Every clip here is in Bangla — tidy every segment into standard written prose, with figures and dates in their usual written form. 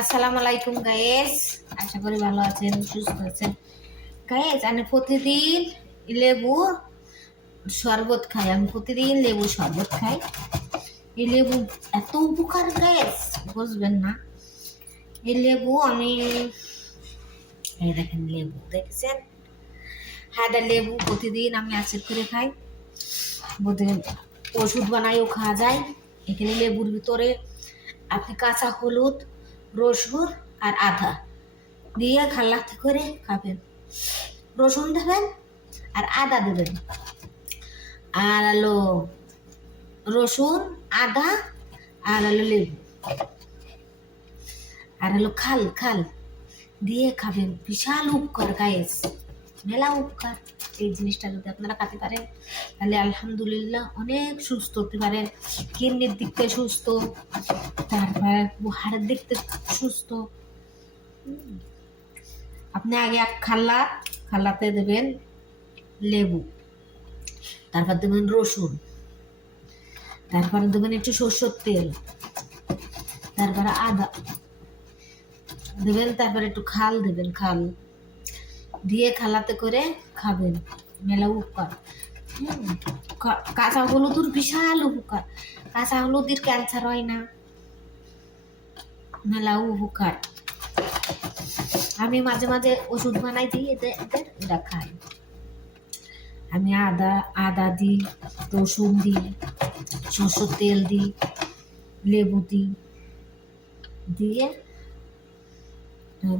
আসসালামু আলাইকুম গাইস, আশা করি ভালো আছেন, সুস্থ আছেন। গাইস, আমি প্রতিদিন লেবু শরবত খাই। এই লেবু এত উপকার গাইস, বুঝবেন না। এই লেবু আমি এই দেখেন, লেবু দেখছেন, হায়দার লেবু প্রতিদিন আমি আচার করে খাই। বোধহয় ওষুধ বানাইও খাওয়া যায়। এখানে লেবুর ভিতরে আপনি কাঁচা হলুদ, রসুন আর আদা দিয়ে খাল্লাতে করে খাবেন। রসুন দেবেন আর আদা দেবেন, আর হলো রসুন, আদা, আর হলো লেবু, আর হলো খাল খাল দিয়ে খাবেন। বিশাল উপকার গায়েস, মেলা উপকার। এই জিনিসটা যদি আপনারা খেতে পারেন তাহলে আলহামদুলিল্লাহ অনেক সুস্থ হতে পারেন। কিডনির দিক থেকে সুস্থ, তারপরে হাড়ের দিক থেকে সুস্থ। আপনি আগে এক খাল্লাতে দেবেন লেবু, তারপর দেবেন রসুন, তারপরে দেবেন একটু সরষের তেল, তারপরে আদা দেবেন, তারপরে একটু খাল দেবেন, খাল দিয়ে খালাতে করে খাবেন। মেলা উপকার। কাঁচা হলুদের বিশাল উপকার। কাঁচা হলুদের ক্যান্সার হয় না, মেলা উপকার। আমি মাঝে মাঝে ওষুধ বানাই দিই এদের, এরা খাই। আমি আদা দিই, রসুন দিই, সরষের তেল দিই, লেবু দিই, দিয়ে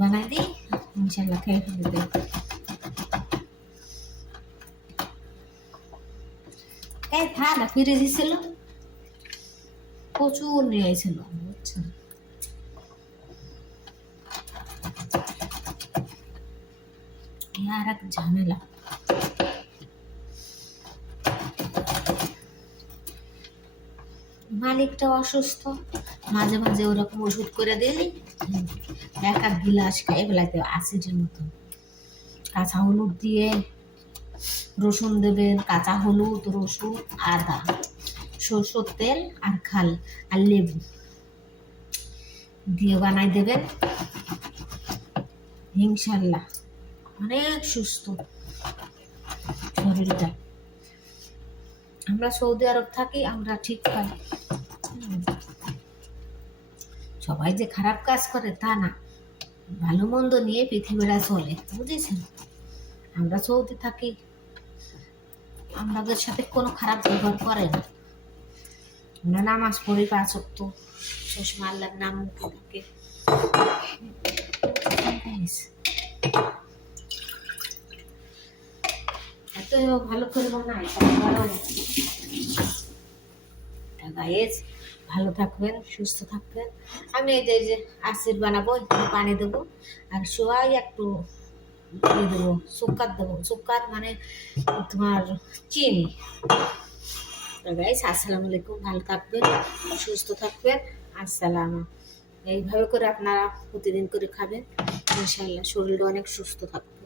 বানাই দিই, ইনশাল্লাহ খেয়ে ফেলবে। ঠান্ডা ফিরে দিয়েছিল, প্রচুর নিয়ে আইছিল, বুঝছেন। আর এক ঝামেলা। মালিকটা অসুস্থ, মাঝে মাঝে ওরকম ওষুধ করে দিলি এক এক গিলাস খাই বেলাতে অ্যাসিডের মতো। কাঁচা হলুদ দিয়ে রসুন দেবেন, কাঁচা হলুদ, রসুন, আদা, সরষের তেল আর খাল আর লেবু দিয়ে বানাই দেবেন। ইনশাল্লাহ অনেক সুস্থ শরীরটা। আমরা সৌদি আরব থাকি, আমরা ঠিক পাই। সবাই যে খারাপ কাজ করে তা না, ভালো মন্দ নিয়ে পৃথিবীটা চলে, বুঝেছেন। আমরা সৌদি থাকি, আমাদের সাথে কোনো খারাপ ব্যবহার করে না। আমরা নামাজ পড়ি 5 ওয়াক্ত, চশমা আল্লাহর নাম মুখে থাকে। এত ভালো করে বানাই গাইস। ভালো থাকবেন, সুস্থ থাকবেন। আমি এই যে আশির বানাবো, পানি দেবো আর সবাই একটু দিয়ে দেবো, সুকার মানে তোমার চিনি। গাইস, আসসালামু আলাইকুম, ভালো থাকবেন, সুস্থ থাকবেন। আসসালাম। এইভাবে করে আপনারা প্রতিদিন করে খাবেন, ইনশাআল্লাহ শরীরটা অনেক সুস্থ থাকবে।